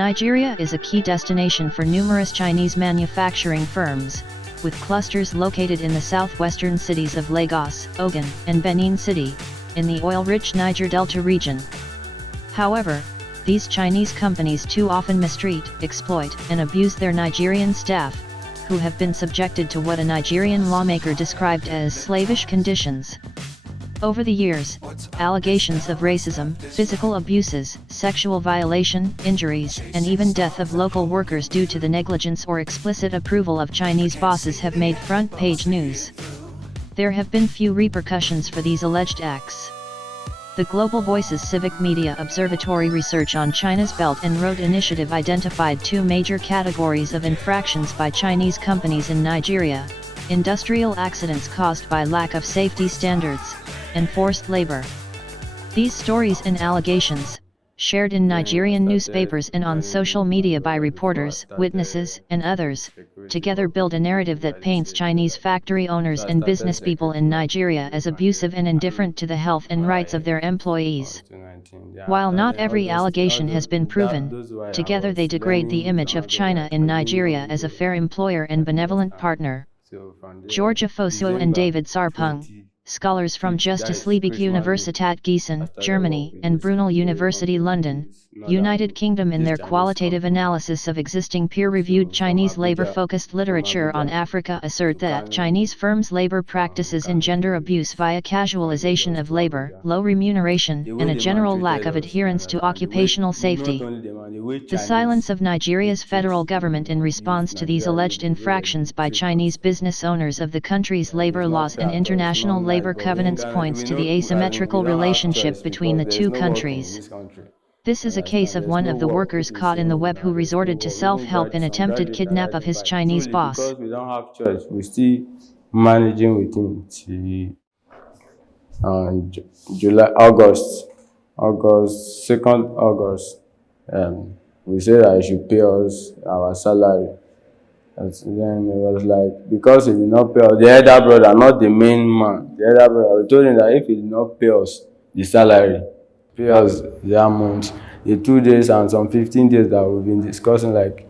Nigeria is a key destination for numerous Chinese manufacturing firms, with clusters located in the southwestern cities of Lagos, Ogun, and Benin City, in the oil-rich Niger-Delta region. However, these Chinese companies too often mistreat, exploit, and abuse their Nigerian staff, who have been subjected to what a Nigerian lawmaker described as slavish conditions. Over the years, allegations of racism, physical abuses, sexual violation, injuries, and even death of local workers due to the negligence or explicit approval of Chinese bosses have made front-page news. There have been few repercussions for these alleged acts. The Global Voices Civic Media Observatory research on China's Belt and Road Initiative identified two major categories of infractions by Chinese companies in Nigeria: industrial accidents caused by lack of safety standards, and forced labor. These stories and allegations, shared in Nigerian newspapers and on social media by reporters, witnesses, and others, together build a narrative that paints Chinese factory owners and businesspeople in Nigeria as abusive and indifferent to the health and rights of their employees. While not every allegation has been proven, together they degrade the image of China in Nigeria as a fair employer and benevolent partner. George Ofosu and David Sarpong, scholars from Justus-Liebig-Universität Gießen, Germany, and Brunel University London, United Kingdom, in their qualitative analysis of existing peer-reviewed Chinese labor-focused literature on Africa, assert that Chinese firms' labor practices engender abuse via casualisation of labor, low remuneration, and a general lack of adherence to occupational safety. The silence of Nigeria's federal government in response to these alleged infractions by Chinese business owners of the country's labor laws and international labor covenants points to the asymmetrical relationship between the two countries. This is a case of one of the workers caught in the web who resorted to self-help and attempted kidnap of his Chinese boss. Because we don't have choice, we still managing with him till July, August, 2nd August. We said that he should pay us our salary. And then it was like, because he did not pay us, the elder brother, not the main man, the elder brother, we told him that if he did not pay us the salary, pay us the amount, the 2 days and some 15 days that we've been discussing, like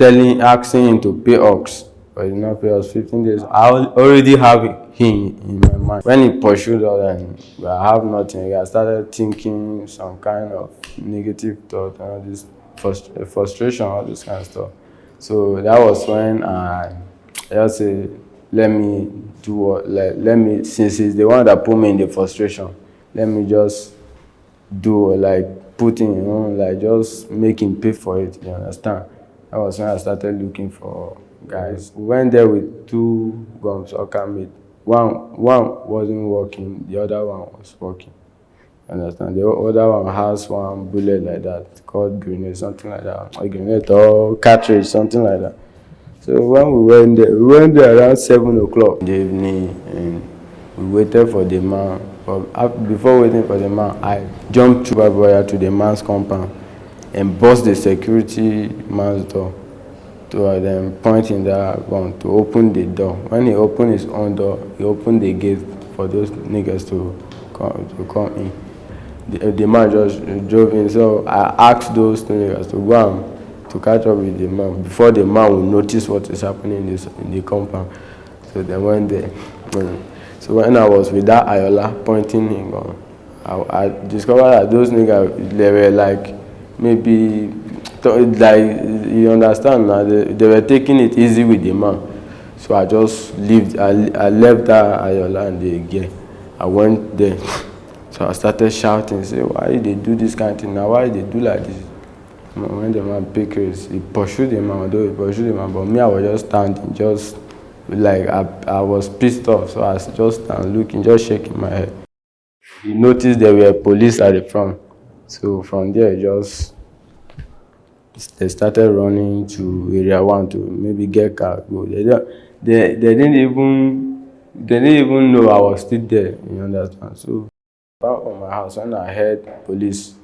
asking him to pay us, but he did not pay us 15 days. I already have him in my mind. When he pursued us, and I have nothing, I started thinking some kind of negative thought, and all this frustration, all this kind of stuff. So that was when I just said, let me do what, let me, since he's the one that put me in the frustration, let me just do, like, putting, like, just make him pay for it, you understand? That was when I started looking for guys. We went there with 2 guns, soccer mate. One wasn't working, the other one was working. Understand? The other one has one bullet like that, called grenade, something like that, or grenade or cartridge, something like that. So when we went there around 7 o'clock in the evening, and we waited for the man. But before waiting for the man, I jumped through barbed wire to the man's compound and bust the security man's door, to them pointing that gun to open the door. When he opened his own door, he opened the gate for those niggas to come in. The man just drove in, so I asked those 2 niggas to go and to catch up with the man before the man will notice what is happening in the compound. So they went there. So when I was with that Ayola pointing him on, I discovered that those niggas, they were like, maybe, like, you understand now, they were taking it easy with the man. So I just left. I left that Ayola and the gear. I went there. So I started shouting, say, why did they do this kind of thing now? Why did they do like this? When the man picked us, he pursued the man, but me, I was just standing, just like, I was pissed off, so I was just stand looking, just shaking my head. He noticed there were police at the front, so from there, they started running to area 1 to maybe get car. They didn't even know I was still there, you understand? So back on my house, when I heard police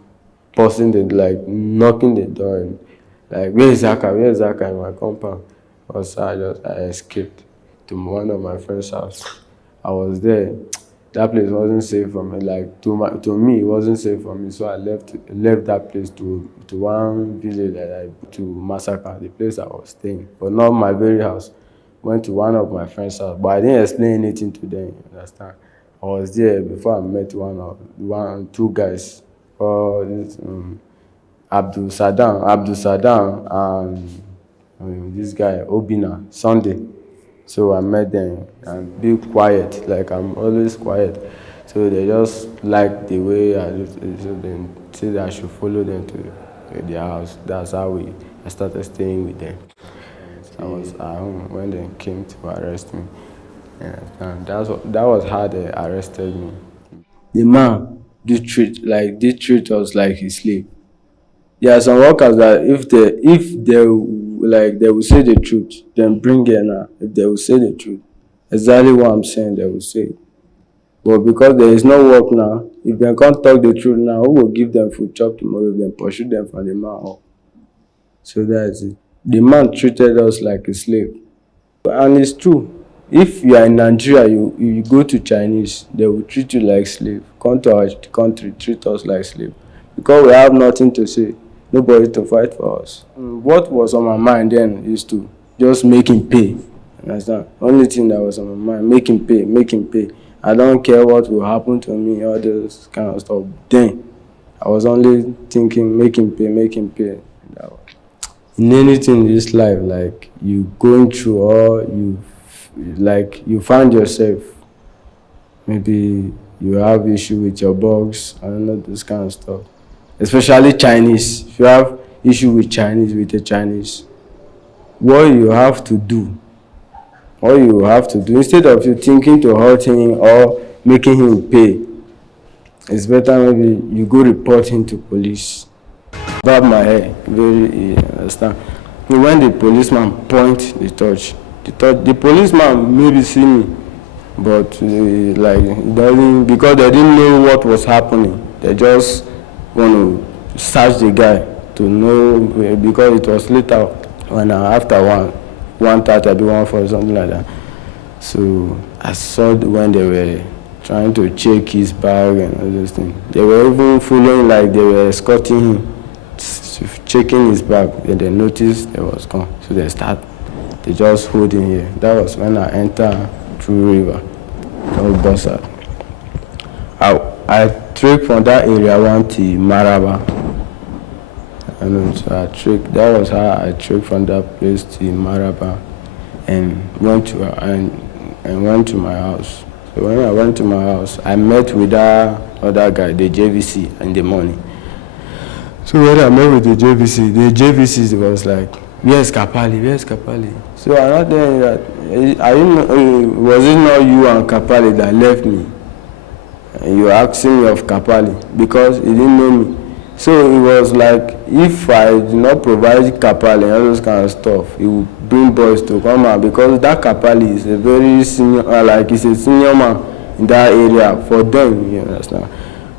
knocking the door, and like, where is Zaka in my compound? So I escaped to one of my friend's house. I was there. that place wasn't safe for me. Like to me, it wasn't safe for me. So I left that place to one village to Massacre, the place I was staying, but not my very house. Went to one of my friends' house, but I didn't explain anything to them. You understand? I was there before I met two guys. This, Abdul Saddam, and this guy Obina Sunday. So I met them and be quiet, like I'm always quiet. So they just like the way I do, so they say that I should follow them to their house. That's how I started staying with them. I was at home when they came to arrest me. Yeah, and that was how they arrested me. The man did treat us like his slave. There are some workers that if they will say the truth, then bring it now. If they will say the truth, exactly what I'm saying, they will say it. But because there is no work now, if they can't talk the truth now, who will give them food chop tomorrow if they pursue them from the man up? So that's it. The man treated us like a slave. And it's true. If you are in Nigeria, you go to Chinese, they will treat you like slave. Come to our country, treat us like slave. Because we have nothing to say, nobody to fight for us. What was on my mind then is to just make him pay. Understand? Only thing that was on my mind, make him pay, make him pay. I don't care what will happen to me, all this kind of stuff. Then I was only thinking, make him pay, make him pay. In anything in this life, like you going through, or you find yourself, maybe you have issue with your boss, I don't know, this kind of stuff. Especially Chinese. If you have issue with the Chinese, what you have to do, instead of you thinking to hurt him or making him pay, it's better maybe you go report him to police. Bob my hair, you understand? When the policeman point the torch, the policeman maybe see me, but because they didn't know what was happening. They just want to search the guy to know, because it was later when after 1:30, 1:40, something like that. So I saw when they were trying to check his bag and all those things. They were even following, like they were escorting him, checking his bag. Then they noticed they was gone. So they just hold him here. That was when I entered through river. Bossa. I trekked from that area around to Maraba. And so that was how I trekked from that place to Maraba and went to my house. So when I went to my house, I met with that other guy, the JVC, in the morning. So when I met with the JVC was like, where's Kapali? So I'm not telling that, was it not you and Kapali that left me? And you were asking me of Kapali because he didn't know me. So it was like, if I do not provide Kapali and all those kind of stuff, he would bring boys to come out, because that Kapali is a very senior, he's a senior man in that area for them, you understand?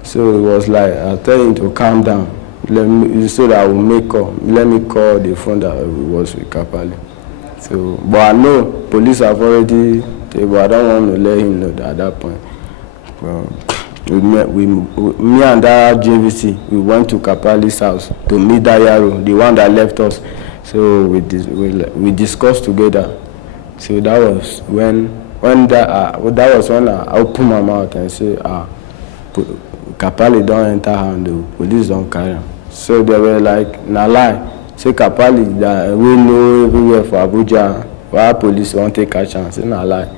So it was like, I tell him to calm down, so that I will let me call the phone that was with Kapali. So, but I know police have already, but I don't want to let him know that at that point. Me and that JVC, we went to Kapali's house to meet that Yaro, the one that left us. So we discussed together. So that was when I opened my mouth and said, Kapali don't enter and the police don't carry him. So they were like, nah lie. Say Kapali that we know everywhere for Abuja, why police won't take a chance. Say nah lie.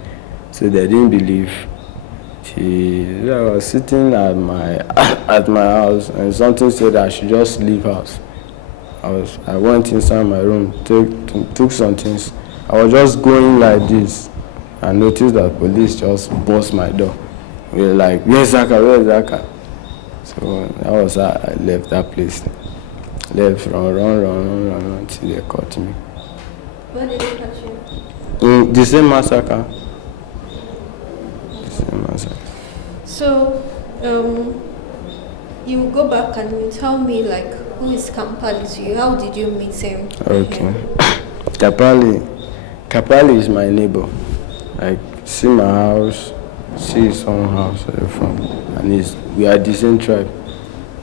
So they didn't believe. I was sitting at my house and something said that I should just leave house. I went inside my room, took some things. I was just going like this. I noticed that police just burst my door. We were like, where's Zaka? So that was how I left that place. Left, run until they caught me. Where did they catch you? The same massacre. So, you go back and you tell me, like, who is Kampali to you? How did you meet him? Okay. Kapali is my neighbor. Like, see my house, see his own house from, and we are the same tribe.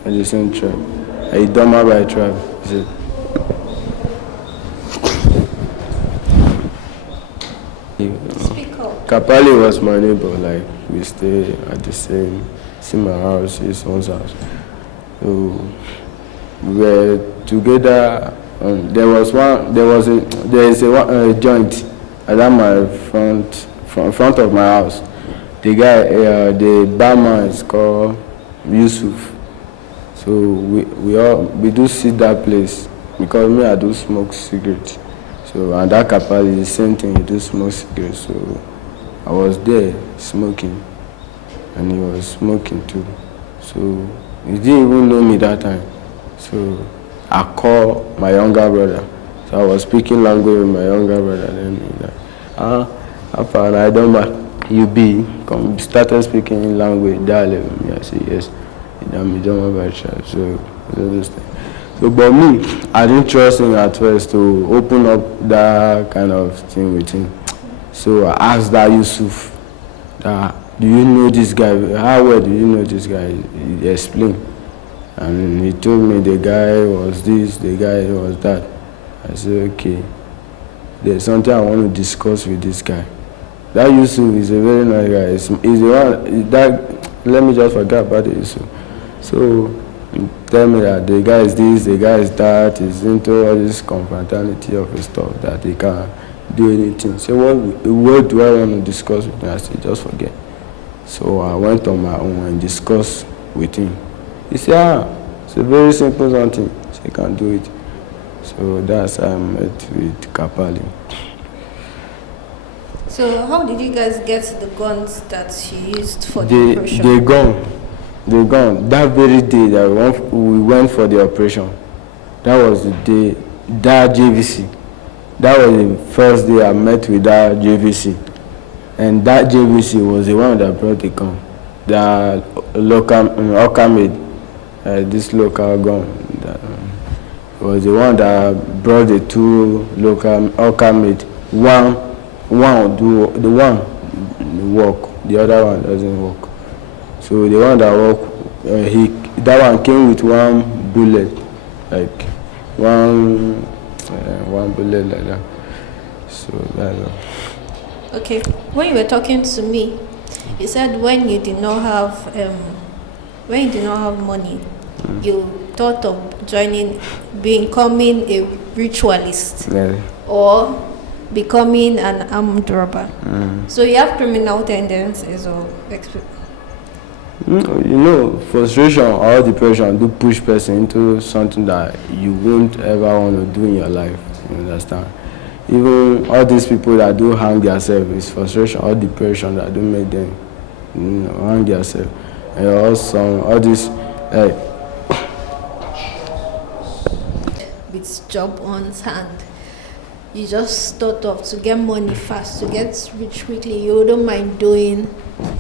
The same tribe. A Doma by tribe. He said. Speak up. Kapali was my neighbor. Like we stay at the same house, his own house. So we were together. There is a joint at my front of my house. The guy, the barman is called Yusuf. So we do see that place because me I do smoke cigarettes. So and that couple is the same thing, he do smoke cigarettes. So I was there smoking and he was smoking too. So he didn't even know me that time. So I called my younger brother. So I was speaking language with my younger brother. Then he like, I found I don't know. You be started speaking language dialect with me. I said yes. I'm Doma by tribe. So those things. So but me, I didn't trust him at first to open up that kind of thing with him. So I asked that Yusuf, that, do you know this guy? How well do you know this guy? He explained. And he told me the guy was this, the guy was that. I said, okay, there's something I want to discuss with this guy. That Yusuf is a very nice guy. He's the one that, let me just forget about it, Yusuf. So tell me that the guy is this, the guy is that, he's into all this confraternity of his stuff that he can't do anything. So what do I want to discuss with him? I said, just forget. So I went on my own and discussed with him. He said, it's a very simple something. So he can't do it. So that's how I met with Kapali. So how did you guys get the guns that she used for the operation? They gone. That very day that we went for the operation, that was the day, that JVC. That was the first day I met with that JVC. And that JVC was the one that brought the gun. The local, Okamid, this local gun. That, was the one that brought the two local Okamid. One work, the other one doesn't work. So the one that worked, that one came with one bullet, like one bullet like that. So that's all. Okay, when you were talking to me, you said when you did not have money, you thought of becoming a ritualist, or becoming an armed robber. So you have criminal tendencies or frustration or depression do push person into something that you won't ever want to do in your life. You understand? Even all these people that do hang themselves, it's frustration or depression that do make them hang themselves. And also all this with job on hand. You just thought of to get money fast, to get rich quickly. You wouldn't mind doing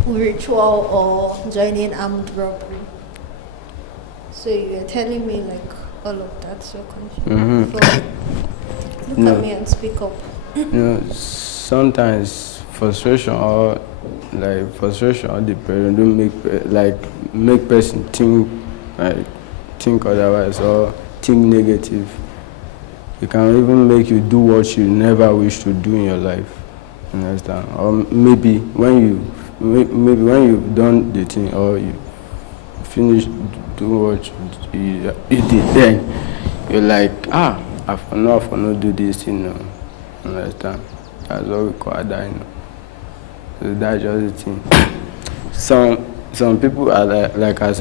ritual or joining armed robbery. So you're telling me like all of that's your conscience. Look at me and speak up. Sometimes frustration or depression do make person think otherwise or think negative. It can even make you do what you never wish to do in your life. You understand? Or maybe when you've done the thing or you finish doing what you did, then you're like, I not do this thing. You understand? That's what we call that. So that's just the thing. Some people are like as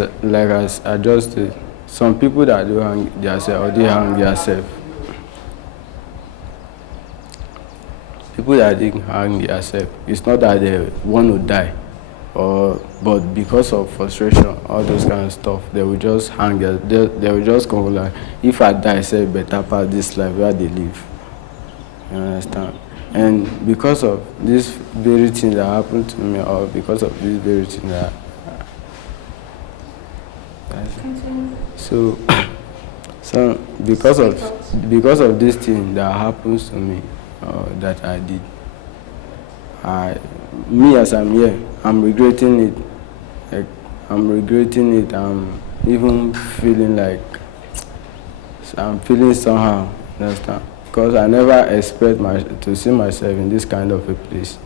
I just said, some people that do hang themselves or they hang themselves. People that didn't hang themselves, it's not that they want to die, but because of frustration, all those kind of stuff, they will just hang they will just go like, if I die, say better pass this life where they live. You understand? And because of this very thing that happened to me, or because of this very thing that so because of this thing that happens to me, that I did, me as I'm here, I'm regretting it. Like, I'm regretting it. I'm even feeling like I'm feeling somehow. Understand? Because I never expect to see myself in this kind of a place.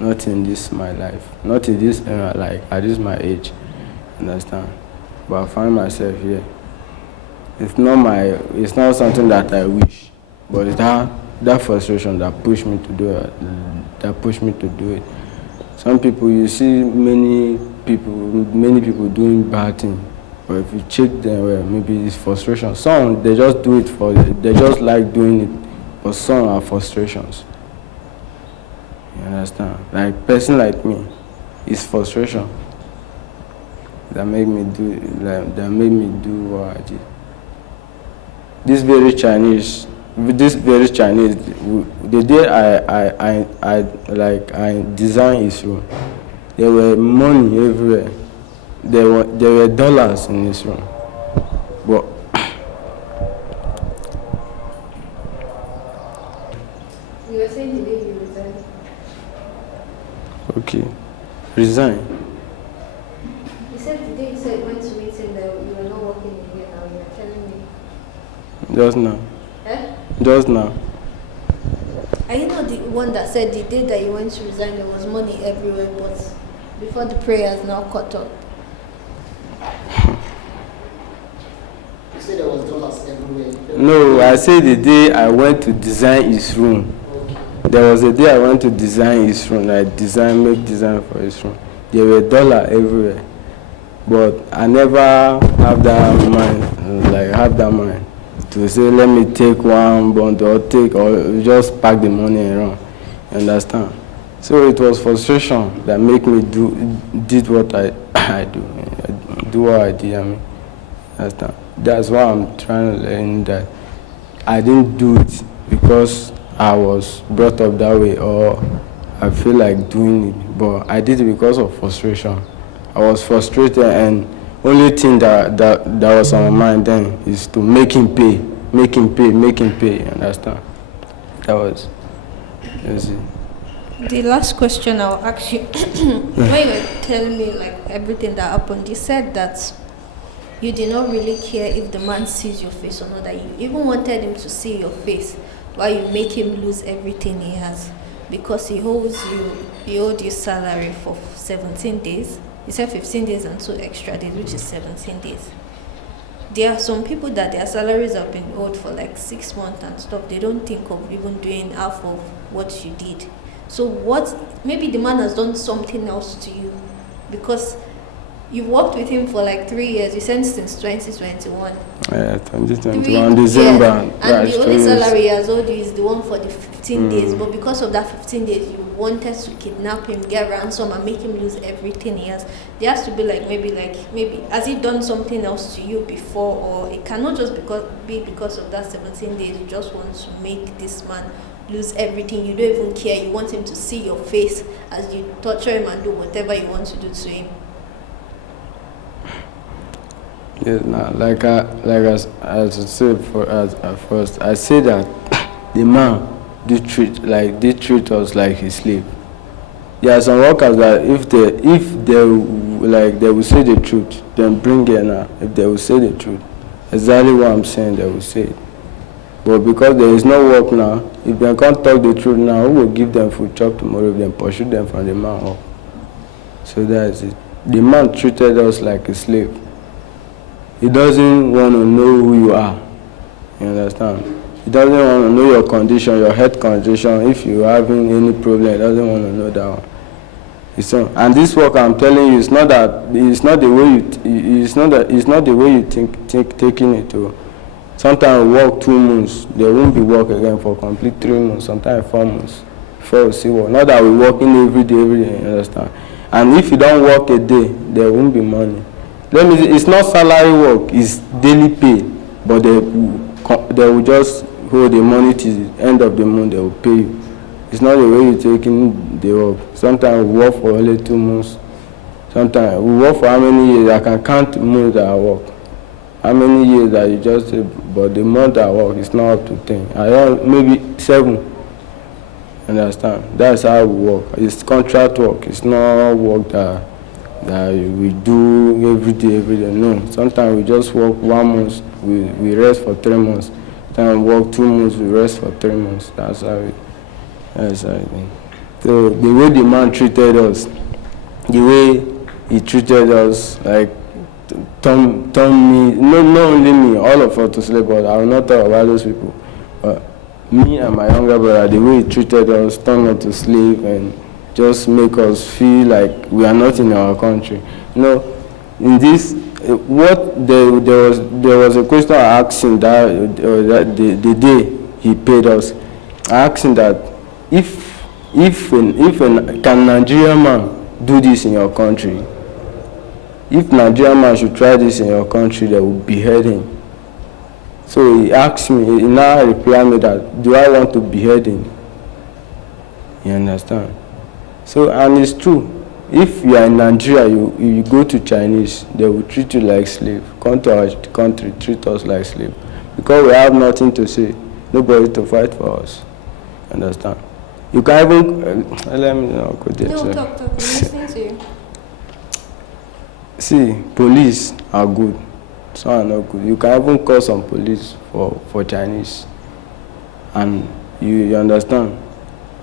Not in this my life. Not in this like at this my age. Understand? But I find myself here. It's not something that I wish, but it's that frustration that pushed me to do it. That pushed me to do it. Some people, you see many people doing bad things, but if you check them, well, maybe it's frustration. Some they just do it they just like doing it, but some are frustrations. You understand? Like person like me, it's frustration that made me do what I did. This very Chinese, the day I designed his room, there were money everywhere. There were dollars in his room, but You were saying the day you resigned. okay, resign. You said the day you said went to meet him that you were not working again now. You were telling me. Just now. Eh? Just now. Are you not the one that said the day that you went to resign there was money everywhere, but before the prayers now caught up? You said there was dollars everywhere. No, I said the day I went to design his room. Okay. There was a day I went to design his room. Make design for his room. There were dollars everywhere, but I never have that mind to say let me take one bond or just pack the money around. You understand? So it was frustration that made me did what I do what I did. I mean, understand? That's why I'm trying to learn that I didn't do it because I was brought up that way or I feel like doing it, but I did it because of frustration. I was frustrated, and only thing that was on my mind then is to make him pay. You understand? That was it. The last question I'll ask you, when you were telling me like everything that happened, you said that you did not really care if the man sees your face or not, that you even wanted him to see your face while you make him lose everything he has because he owed you salary for 17 days. You said 15 days and 2 extra days, which is 17 days. There are some people that their salaries have been owed for like 6 months and stuff. They don't think of even doing half of what you did. So maybe the man has done something else to you because you've worked with him for like 3 years. You said since 2021. Yeah, 2021 December. And the only salary he has owed you is the one for the 15 days. But because of that 15 days, you wanted to kidnap him, get ransom, and make him lose everything he has. There has to be maybe has he done something else to you before, or it cannot just be because of that 17 days. You just want to make this man lose everything. You don't even care. You want him to see your face as you torture him and do whatever you want to do to him. Yes, as I said at first, I say that the man did treat us like his slave. There are some workers that if they will say the truth, then bring it now. If they will say the truth, exactly what I'm saying, they will say it. But because there is no work now, if they can't talk the truth now, who will give them food chop tomorrow if they pursue them from the man up? So that's it. The man treated us like a slave. He doesn't want to know who you are. You understand? He doesn't want to know your condition, your health condition. If you're having any problem, he doesn't want to know that one. And this work I'm telling you, it's not the way you think taking it to. Sometimes we work 2 months, there won't be work again for complete 3 months, sometimes 4 months before we see work. Not that we're working every day, you understand? And if you don't work a day, there won't be money. It's not salary work, it's daily pay, but they will just hold the money till the end of the month, they will pay you. It's not the way you're taking the work. Sometimes we work for only 2 months. Sometimes we work for how many years? I can count months that I work. How many years that you just say, but the month I work is not up to 10. I don't, maybe 7. Understand? That's how we work. It's contract work. It's not work that we do every day. No. Sometimes we just work 1 month, we rest for 3 months. Then we work 2 months, we rest for 3 months. That's how it is. So the way the man treated us, the way he treated us, like turn me, not only me, all of us to slave, but I will not talk about those people. But me and my younger brother, the way he treated us, turn us to slave and just make us feel like we are not in our country. In this, there was a question I asked him that the day he paid us. I asked him that can Nigerian man do this in your country? If Nigerian man should try this in your country, they will behead him. So he asked me, he now replied me that, do I want to behead him? You understand? So, and it's true. If you are in Nigeria, you go to Chinese, they will treat you like slave. Come to our country, treat us like slave. Because we have nothing to say, nobody to fight for us. Understand? You can even, let me know. No, talk, I'm listening to you. See, police are good. Some are not good. You can even call some police for Chinese. And you understand?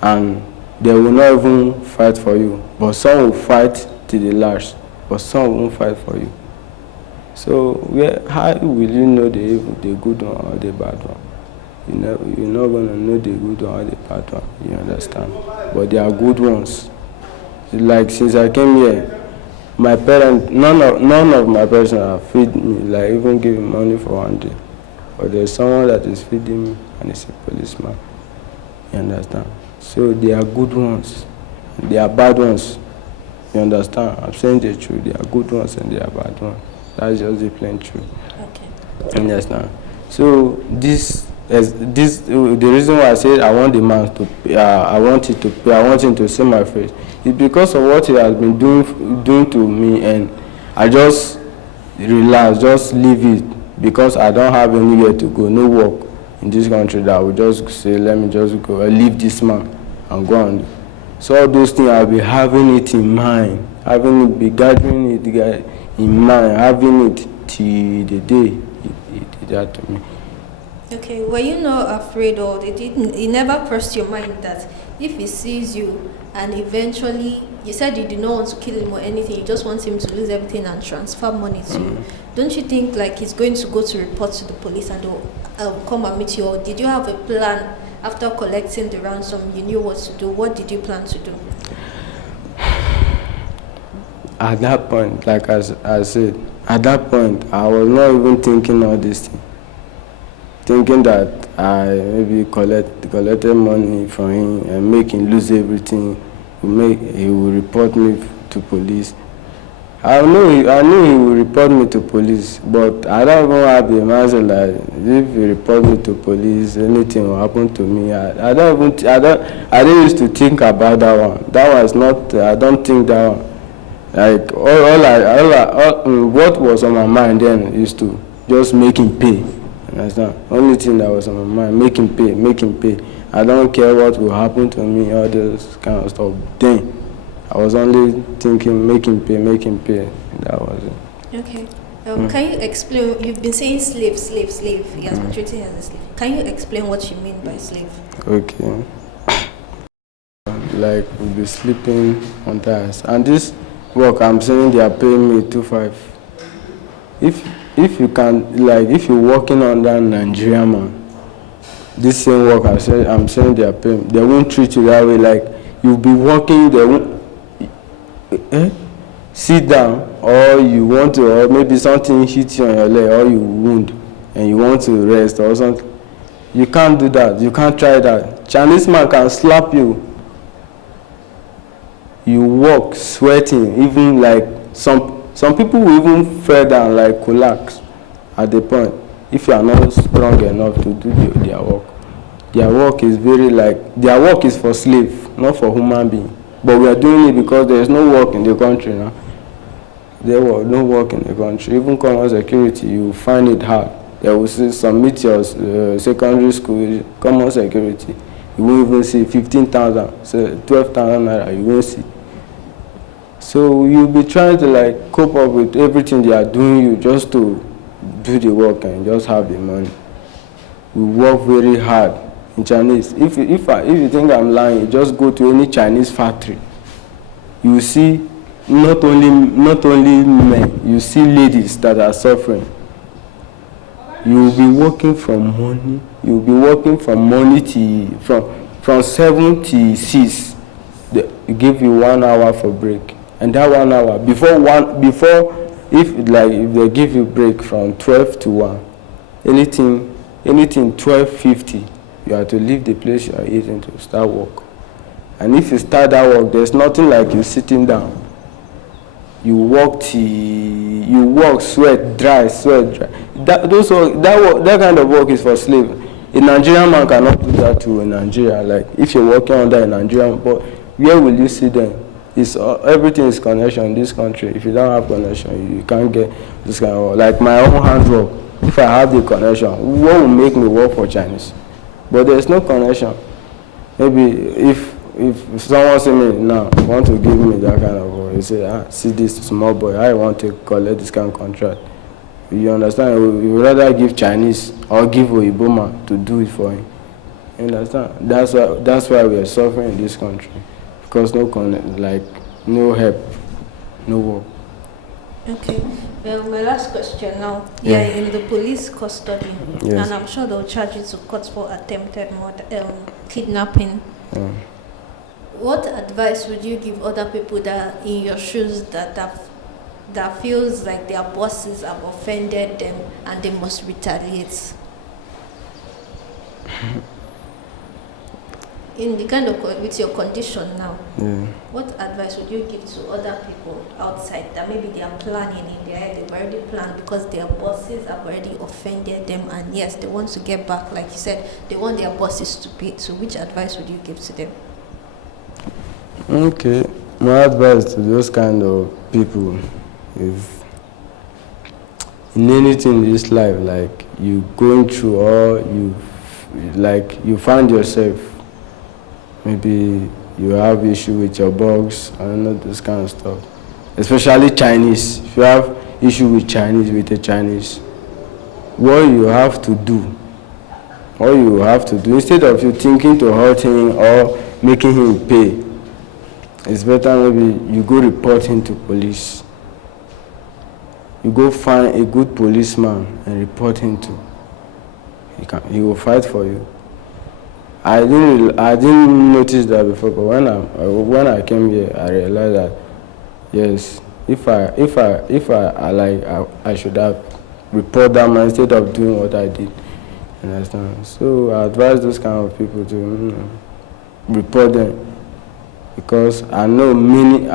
And they will not even fight for you. But some will fight till the last. But some won't fight for you. So how will you know the good one or the bad one? You're not going to know the good one or the bad one. You understand? But they are good ones. Like since I came here, my parents, none of my parents have feed me, like even give me money for 1 day. But there's someone that is feeding me, and it's a policeman. You understand? So they are good ones. They are bad ones. You understand? I'm saying the truth. They are good ones and they are bad ones. That's just the plain truth. Okay. You understand? So the reason why I said I want the man to pay, I want him to see my face. It's because of what he has been doing to me, and I just relax, just leave it, because I don't have anywhere to go, no work in this country that I will just say, let me just go, leave this man and go on. So all those things I'll be having it in mind, be gathering it in mind, having it till the day he did that to me. Okay, were you not afraid, or it never crossed your mind that if he sees you and eventually, you said you did not want to kill him or anything, you just want him to lose everything and transfer money to you, don't you think like he's going to go to report to the police and they'll come and meet you? Or did you have a plan after collecting the ransom? You knew what to do. What did you plan to do? At that point, like I said, at that point, I was not even thinking all this thing. Thinking that I maybe collected money from him and make him lose everything. He will report me to police. I knew he will report me to police, but I don't even have the mindset that if he report me to police, anything will happen to me. I didn't used to think about that one. That was not. I don't think that one. Like what was on my mind then is to just make him pay. Understand? Only thing that was on my mind, make him pay. I don't care what will happen to me, all this kind of stuff. Then I was only thinking, make him pay. That was it. Okay. Can you explain? You've been saying slave. He has been treated as a slave. Can you explain what you mean by slave? Okay. Like we'll be sleeping on tires, and this work I'm saying they are paying me 2.5. If you can, like, if you're working under Nigerian man, this same work I'm saying they are paying, they won't treat you that way. Like, you'll be working, they won't sit down, or you want to, or maybe something hits you on your leg, or you wound, and you want to rest or something. You can't do that. You can't try that. Chinese man can slap you. You walk sweating, even like some people will even fall down, like collapse at the point, if you are not strong enough to do their work. Their work is their work is for slave, not for human being. But we are doing it because there is no work in the country now. There was no work in the country. Even common security, you find it hard. They will submit your secondary school, common security. You won't even see 15,000, so 12,000 naira, you won't see. So you'll be trying to like cope up with everything they are doing you just to do the work and just have the money. We work very hard in Chinese. If you think I'm lying, you just go to any Chinese factory. You see not only men, you see ladies that are suffering. You will be working from morning. You will be working from morning to from 7 to 6. They give you 1 hour for break, and that 1 hour if they give you break from 12 to 1, anything 12:50, you have to leave the place you are eating to start work. And if you start that work, there's nothing like you sitting down. You work, sweat dry. That kind of work is for slave. A Nigerian man cannot do that too in Nigeria. Like if you're working under a Nigerian, but where will you see them? Everything is connection in this country. If you don't have connection, you can't get this kind of work. Like my own handwork, if I have the connection, what will make me work for Chinese? But there's no connection. Maybe if someone say me now want to give me that kind of work, you say, see this small boy, I want to collect this kind of contract. You understand? You would rather give Chinese or give Oyibo man to do it for him. You understand? That's why we are suffering in this country, because no help, no work. Okay. My last question now. Yeah. You're in the police custody, Yes. and I'm sure they'll charge you to court for attempted murder, kidnapping. Yeah. What advice would you give other people that are in your shoes that feels like their bosses have offended them and they must retaliate? In the kind of with your condition now, what advice would you give to other people outside that maybe they are planning in their head, they've already planned because their bosses have already offended them, and yes, they want to get back, like you said, they want their bosses to pay. So which advice would you give to them? Okay, my advice to those kind of people is, in anything in this life, like you going through or you find yourself, maybe you have issue with your boss, I don't know, this kind of stuff. Especially Chinese. If you have issue with a Chinese, what you have to do, instead of you thinking to hurt him or making him pay, it's better maybe you go report him to police. You go find a good policeman and report him to. He will fight for you. I didn't notice that before, but when I came here, I realized that yes, if I should have reported that man instead of doing what I did. You understand? So I advise those kind of people to report them, because I know many.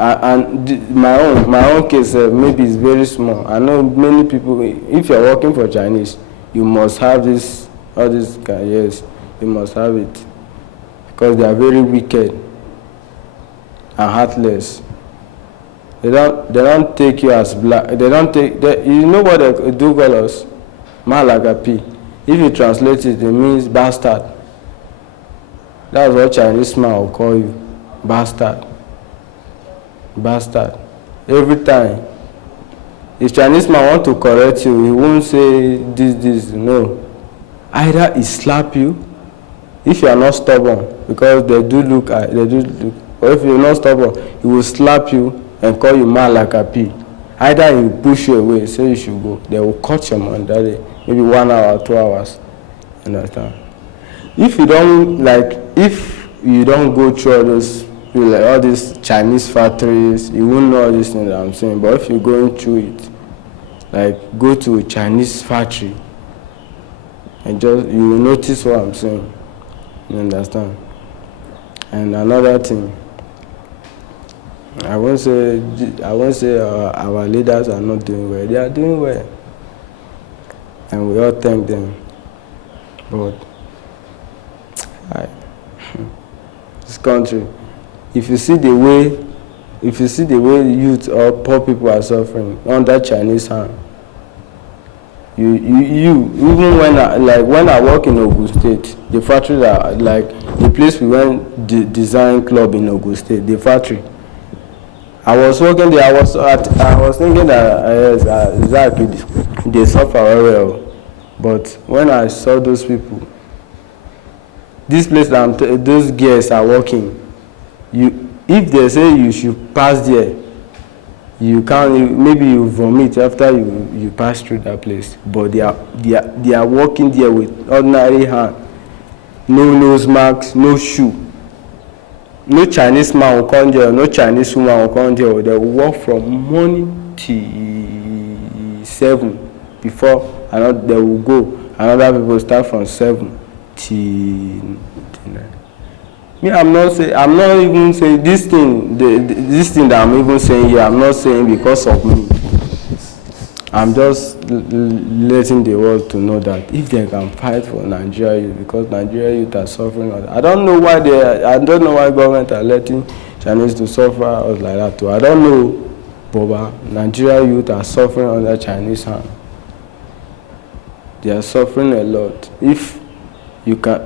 My own case maybe is very small. I know many people. If you're working for Chinese, you must have all this. Yes. You must have it, because they are very wicked and heartless. They don't take you as black. You know what they do call us? Malagapi. If you translate it, it means bastard. That's what Chinese man will call you, bastard. Bastard. Every time. If Chinese man want to correct you, he won't say this. No. Either he slap you. If you are not stubborn, because they do look, or if you're not stubborn, he will slap you and call you man like a pig. Either he will push you away, say you should go. They will cut your man that day, maybe 1 hour, 2 hours. You understand? If you don't go through all these Chinese factories, you won't know all these things that I'm saying. But if you're going through it, like go to a Chinese factory, and you will notice what I'm saying. You understand? And another thing, I won't say our leaders are not doing well. They are doing well, and we all thank them. But this country, if you see the way youth or poor people are suffering under Chinese hand, even when I work in Ogun State, the factory that like the place we went design club in Ogun State, the factory. I was working there. I was thinking that exactly they suffer very well, but when I saw those people, this place that those girls are working, if they say you should pass there, you can't. Maybe you vomit after you pass through that place. But they are working there with ordinary hand, no nose marks, no shoe. No Chinese man will come there, no Chinese woman will come there. They will work from morning till 7 before they will go. Another people start from 7 till 9. Me, I'm not even saying this thing. This thing that I'm even saying here, I'm not saying because of me. I'm just letting the world to know that if they can fight for Nigeria youth, because Nigeria youth are suffering. I don't know why government are letting Chinese to suffer us like that too. I don't know, Boba. Nigeria youth are suffering under Chinese hand. They are suffering a lot. If you can,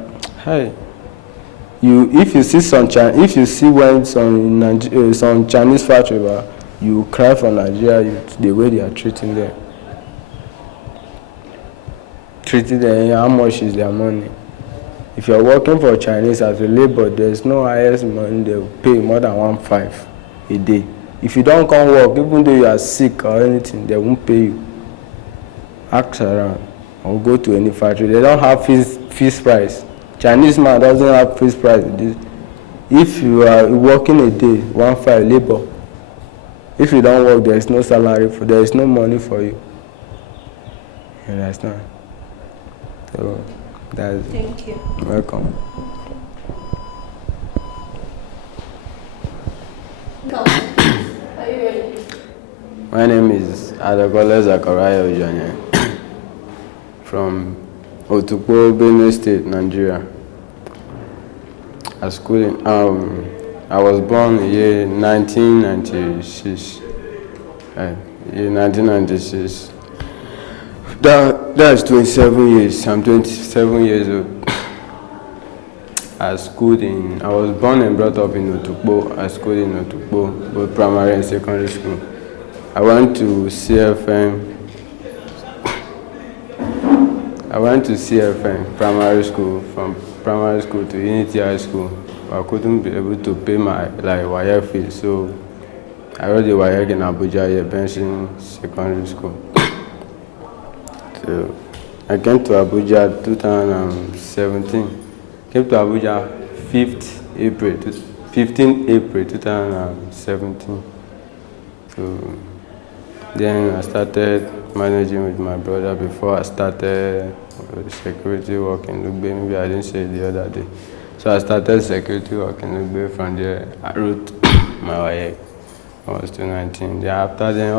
if you see when some Chinese factory, you cry for Nigeria youth, the way they are treating them. How much is their money? If you're working for Chinese as a labor, there's no highest money they will pay more than 1.5 a day. If you don't come work, even though you are sick or anything, they won't pay you. Ask around or go to any factory. They don't have fixed price. Chinese man doesn't have fixed price. If you are working a day, 1.5 labor. If you don't work, there is no salary there is no money for you. You understand? So that's it. Thank you. Welcome. Are you ready? My name is Adagole Zachariah Ojanye from Otukpo, Benin State, Nigeria. I was born in year 1996. Year 1996. That's 27 years. I'm 27 years old. I was born and brought up in Otukpo. I schooled in Otukpo, both primary and secondary school. I went to CFM. Primary school, from primary school to Unity High School. I couldn't be able to pay my wire fee, so I wrote the wire in Abuja, Benin Secondary School. So I came to Abuja 2017. Came to Abuja 15 April 2017. So then I started managing with my brother before I started security work in Lugbe. Maybe I didn't say it the other day. So I started security work in Lugbe. From there, I wrote my WAEC. I was 219. Then after then,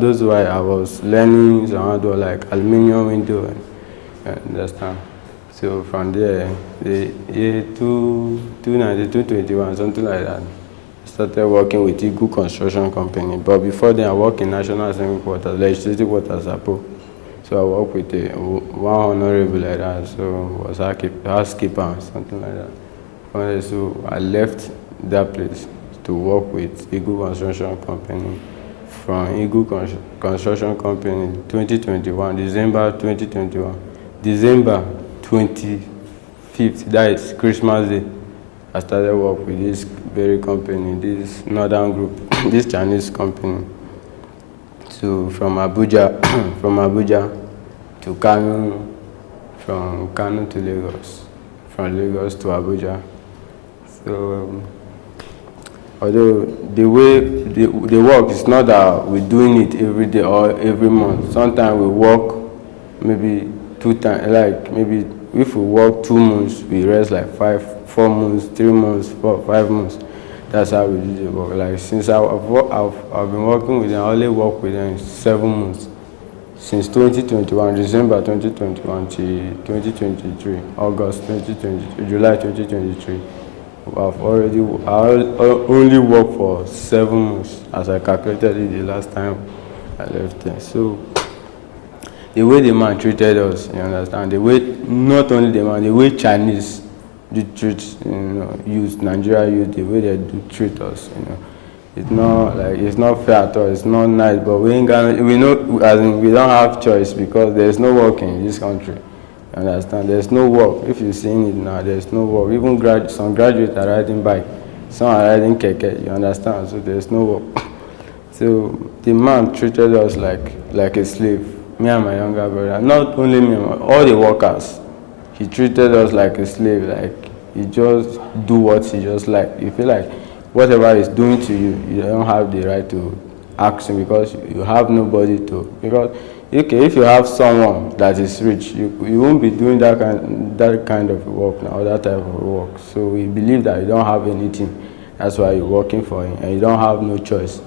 those why I was learning some other like aluminium window and understand. So from there, the year 290, 221, something like that. Started working with Igu Construction Company, but before then I worked in National Assembly Quarters, Legislative Quarters, Sapo. So I worked with one honorable like that, so was housekeeper, something like that. So I left that place to work with Igu Construction Company. From Igu Construction Company, 2021, December 2021, December 25th, that is Christmas Day. I started work with this very company, this northern group, this Chinese company. So from Abuja to Kano, from Kano to Lagos, from Lagos to Abuja. So although the way the work is not that we're doing it every day or every month. Sometimes we work maybe 2 times, like maybe if we work 2 months, we rest like 4 months, 3 months, 5 months. That's how we do the work. Like since I've been working with them, I only work with them 7 months. Since 2021, December 2021 to 2023, August 2023, July 2023, I only worked for 7 months, as I calculated it the last time I left there. So the way the man treated us, you understand, the way, not only the man, the way Chinese do treat, youth, Nigeria youth, the way they do treat us, it's not like, it's not fair at all, it's not nice, but we know, as in, we don't have choice because there's no work in this country. You understand? There's no work. If you're seeing it now, there's no work. Even some graduates are riding bike, some are riding keke, you understand? So there's no work. So the man treated us like a slave, me and my younger brother. Not only me, all the workers. He treated us like a slave, like he just do what he just like. You feel like whatever he's doing to you, you don't have the right to ask him because you have nobody to. Because okay, if you have someone that is rich, you won't be doing that kind of work now, that type of work. So we believe that you don't have anything. That's why you're working for him, and you don't have no choice.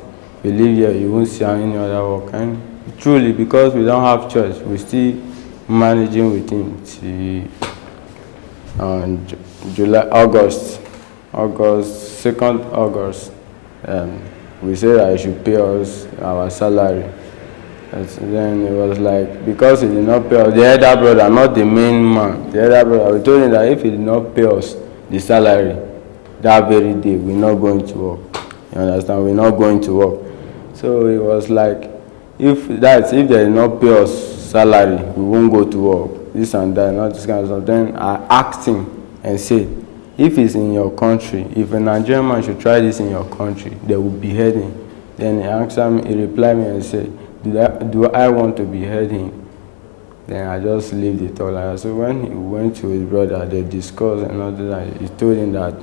If you live here, you won't see any other work. And truly, because we don't have choice, we still managing with him till August 2nd, we said that he should pay us our salary. And then it was like, because he did not pay us, the elder brother, not the main man, the elder brother, we told him that if he did not pay us the salary that very day, we're not going to work. You understand? We're not going to work. So it was like, if they did not pay us salary, we won't go to work, this and that, not this kind of stuff. Then I asked him and said, if it's in your country, if a Nigerian man should try this in your country, they will behead him. Then he replied me and said, do I want to behead him? Then I just leave it all. So when he went to his brother, they discussed and all that. He told him that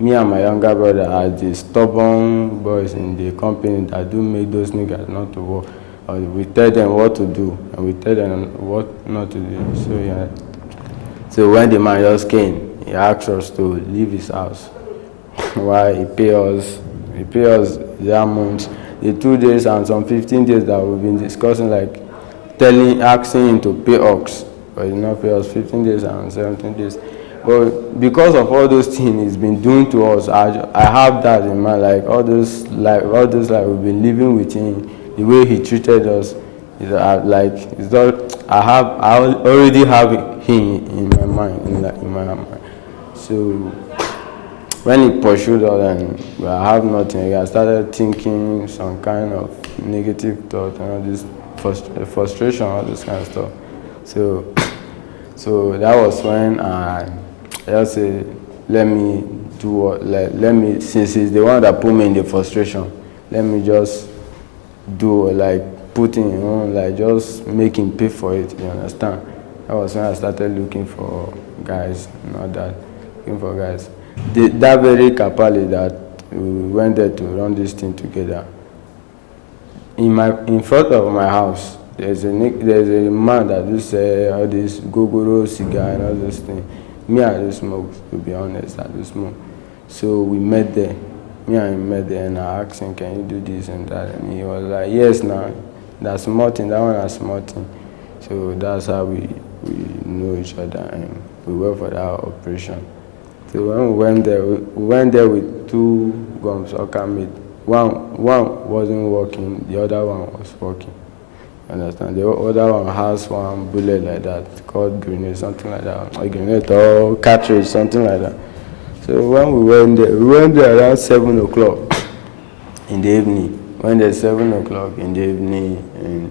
me and my younger brother are the stubborn boys in the company that do make those niggas not to work. We tell them what to do, and we tell them what not to do. So yeah. So when the man just came, he asked us to leave his house. Why he pay us that month, the 2 days and some 15 days that we've been discussing, like asking him to pay us, but he did not pay us 15 days and 17 days. But because of all those things he's been doing to us, I have that in mind, like all those like we've been living with him, the way he treated us, I already have him in my mind, in my mind. So when he pursued us and I have nothing, I started thinking some kind of negative thought and all this frustration, all this kind of stuff. So that was when I just said, let me do what, let me, since he's the one that put me in the frustration, let me just do, like, put in, like, just make him pay for it, you understand? That was when I started looking for guys, not that, looking for guys. That very Kapali that we went there to run this thing together, in front of my house, there's a man that do say all this gogoro, cigar and all those things. Me, I do smoke, to be honest, I do smoke. So we met there. Me and him met there and I asked him, can you do this and that? And he was like, yes, now, that's small thing, that one is small thing. So that's how we know each other and we went for that operation. So when we went there with 2 guns, okay, made. One wasn't working, the other one was working. Understand? The other one has one bullet like that, called grenade, something like that, or grenade or cartridge, something like that. So when we went there around 7 o'clock in the evening. When there's 7 o'clock in the evening, and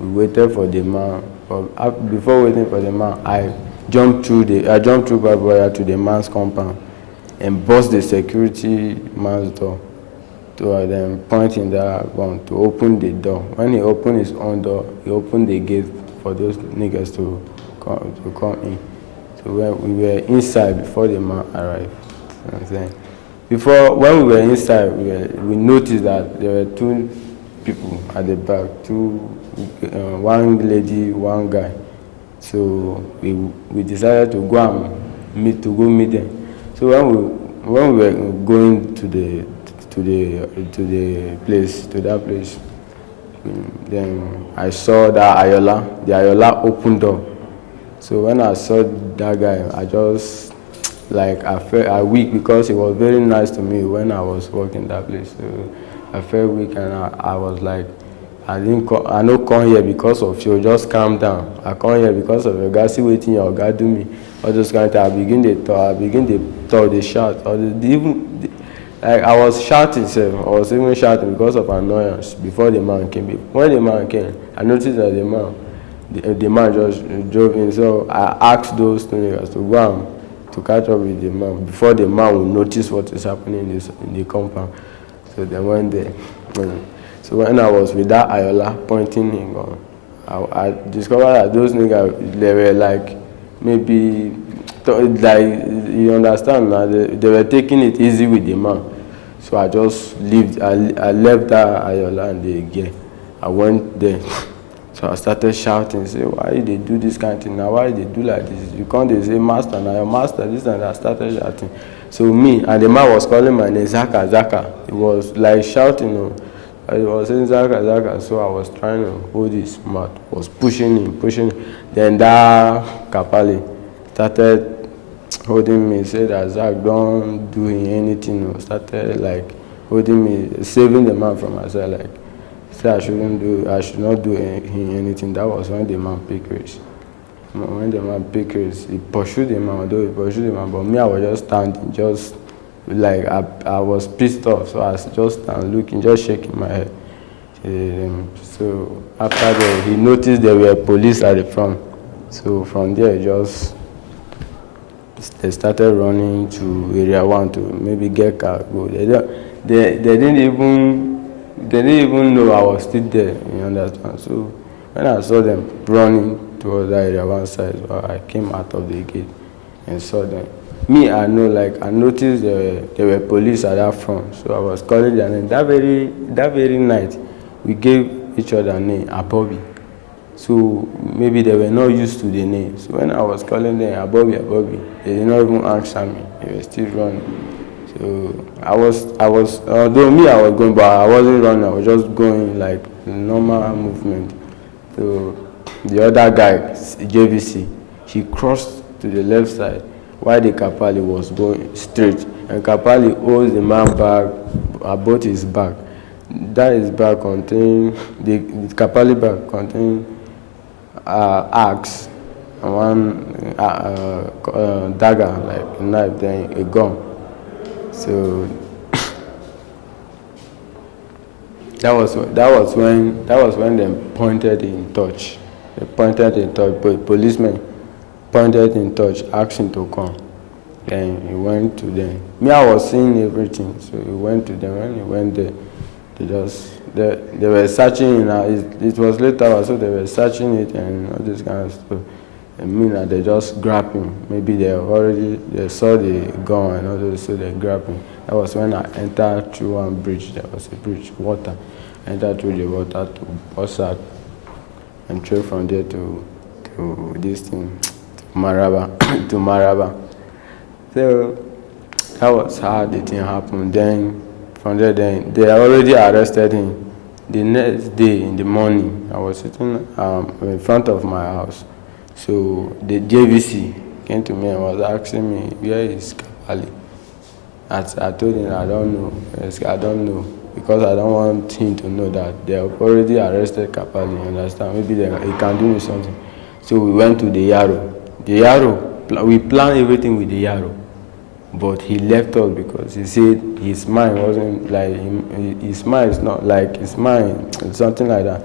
we waited for the man. But before waiting for the man, I jumped through barbed wire to the man's compound and bust the security man's door. To them pointing that gun to open the door. When he opened his own door, he opened the gate for those niggas to come in. So when we were inside before the man arrived. You know what I'm saying? When we were inside, we noticed that there were 2 people at the back, 1 lady, 1 guy. So we decided to go meet them. So when we were going to that place, then I saw that the Ayola opened door. So when I saw that guy, I just, like, I felt weak because he was very nice to me when I was working that place. So I felt weak and I was like, I no come here because of you, just calm down. I come here because of your guy, see wetin your guy do me. All those kind of things. I begin to talk, they shout. Like I was shouting, sef. I was even shouting because of annoyance before the man came. When the man came, I noticed that the man just drove in. So I asked those two niggas to go and to catch up with the man before the man will notice what is happening in the compound. So they went there. So when I was with that Ayola pointing him on, I discovered that those niggas, they were like, maybe, like, you understand now, they were taking it easy with the man. So I just left that Ayola and the girl. I went there. So I started shouting, say, why did they do this kind of thing now? Why did they do like this? You can't they say, master, now your master, this and that. I started shouting. So me, and the man was calling my name, Zaka, Zaka. He was like shouting, I was saying Zaka, Zaka, so I was trying to hold his mouth, was pushing him. Then that Kapali started holding me, said that Zach, don't do anything, started like holding me, saving the man from myself, like, said I should not do anything. That was when the man picked race. When the man picked race, he pursued the man, but me, I was just standing, just like I was pissed off, so I was just looking, just shaking my head. So after that, he noticed there were police at the front. So from there, they started running to area 1 to maybe get car go. They didn't even know I was still there. You understand? So when I saw them running towards that area 1 side, so I came out of the gate and saw them. Me, I noticed there were police at that front, so I was calling their name. That very night, we gave each other name, Abobi. So maybe they were not used to the name. So when I was calling them Abobi, they did not even answer me. They were still running. So I was although me I was going, but I wasn't running. I was just going like normal movement. So the other guy, JVC, he crossed to the left side, while the Kapali was going straight, and Kapali holds the man back about his back. That is bag contain the Kapali bag contain axe and one dagger, like a knife, then a gun. So that was when they pointed in touch. Policemen pointed in touch, asked him to come. Then he went to them. Me, I was seeing everything, so he went to them. When he went there, they were searching. It was late hour, so they were searching it and all this kind of stuff. And meanwhile, they just grabbed him. Maybe they saw the gun and all this, so they grabbed him. That was when I entered through one bridge. There was a bridge, water. I entered through the water to Osad and trail from there to this thing, to Maraba. So that was how the thing happened. Then from there, they already arrested him. The next day in the morning, I was sitting in front of my house. So the JVC came to me and was asking me, where is Kapali? I told him I don't know. Yes, I don't know, because I don't want him to know that they have already arrested Kapali. You understand? Maybe he can do me something. So we went to the Yaro. We planned everything with the Yaro. But he left us because he said his mind wasn't like his mind is not like his mind, something like that.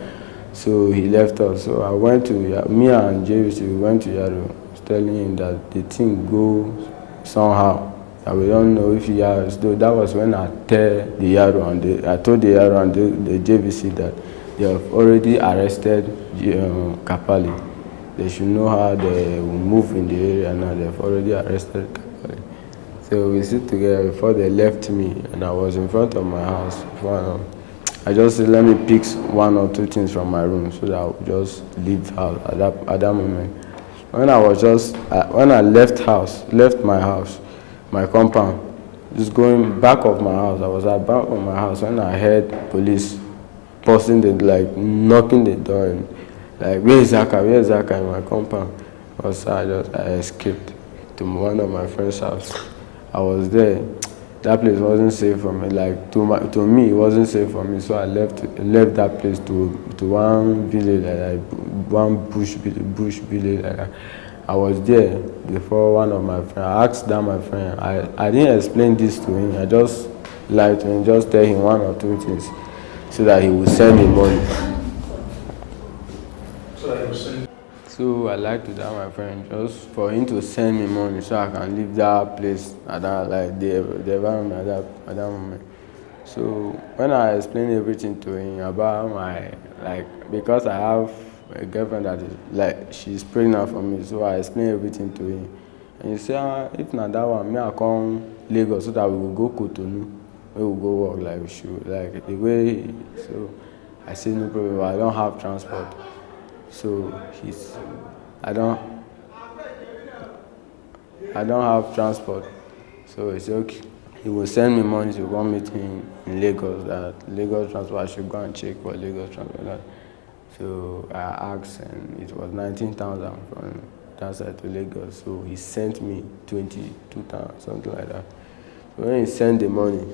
So he left us. So I went to me and JVC. We went to Yaro. I was telling him that the thing goes somehow that we don't know if he has. So that was when I told the Yaro and the JVC that they have already arrested Kapali. They should know how they will move in the area now. They have already arrested Kapali. So we sit together before they left me, and I was in front of my house. I just said, let me pick 1 or 2 things from my room so that I would just leave the house at that moment. When I left my house, my compound, just going back of my house, I was at back of my house when I heard police knocking the door, and like, where is Zaka in my compound? So I escaped to one of my friend's house. I was there. that place wasn't safe for me. Like to me, it wasn't safe for me. So I left that place to one village, one bush village. I was there before one of my friends. I asked that my friend. I didn't explain this to him. I just lied to him, just tell him one or two things, so that he would send me money. So I like to tell my friend just for him to send me money so I can leave that place at that, like the environment at that moment. So when I explained everything to him about my, because I have a girlfriend that is she's pregnant for me, so I explained everything to him. And he said, if not that one, me I come Lagos so that we will go Cotonou, we will go work like we should, like the way. So I said no problem. I don't have transport. So I don't have transport. So he said, okay, he will send me money to come meet him in Lagos. That Lagos transport, I should go and check for Lagos transport. So I asked, and it was 19,000 from that side to Lagos. So he sent me 22,000, something like that. So when he sent the money,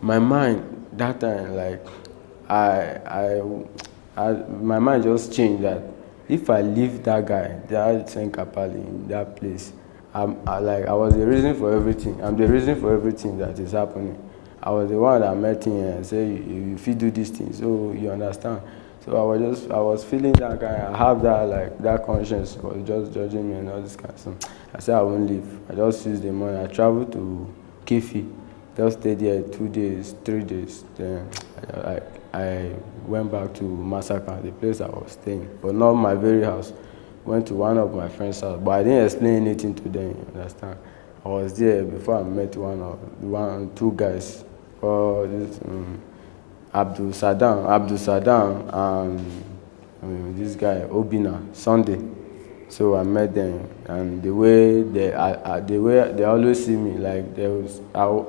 my mind that time, my mind just changed that if I leave that guy, that Saint Kapali in that place, I was the reason for everything. I'm the reason for everything that is happening. I was the one that met him and said, if you do this thing, so you understand. So I was feeling that guy. I have that that conscience was just judging me and all this kind of stuff. I said I won't leave. I just used the money. I traveled to Kefi. Just stayed there 2 days, 3 days. Then I went back to Masaka, the place I was staying, but not my very house. Went to one of my friend's house, but I didn't explain anything to them. You understand? I was there before I met two guys. This Abdul Saddam, and this guy Obina Sunday. So I met them, and the way they always see me, I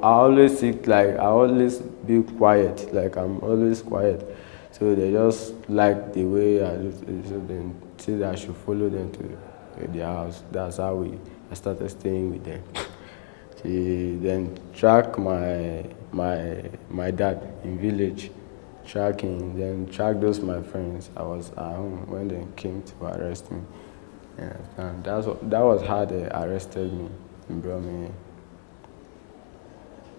always be quiet, like I'm always quiet. So they just like the way I do. So they say that I should follow them to their house. That's how I started staying with them. She then track my dad in village, tracking, then track those my friends. I was at home when they came to arrest me. Yeah, and that was how they arrested me and brought me in.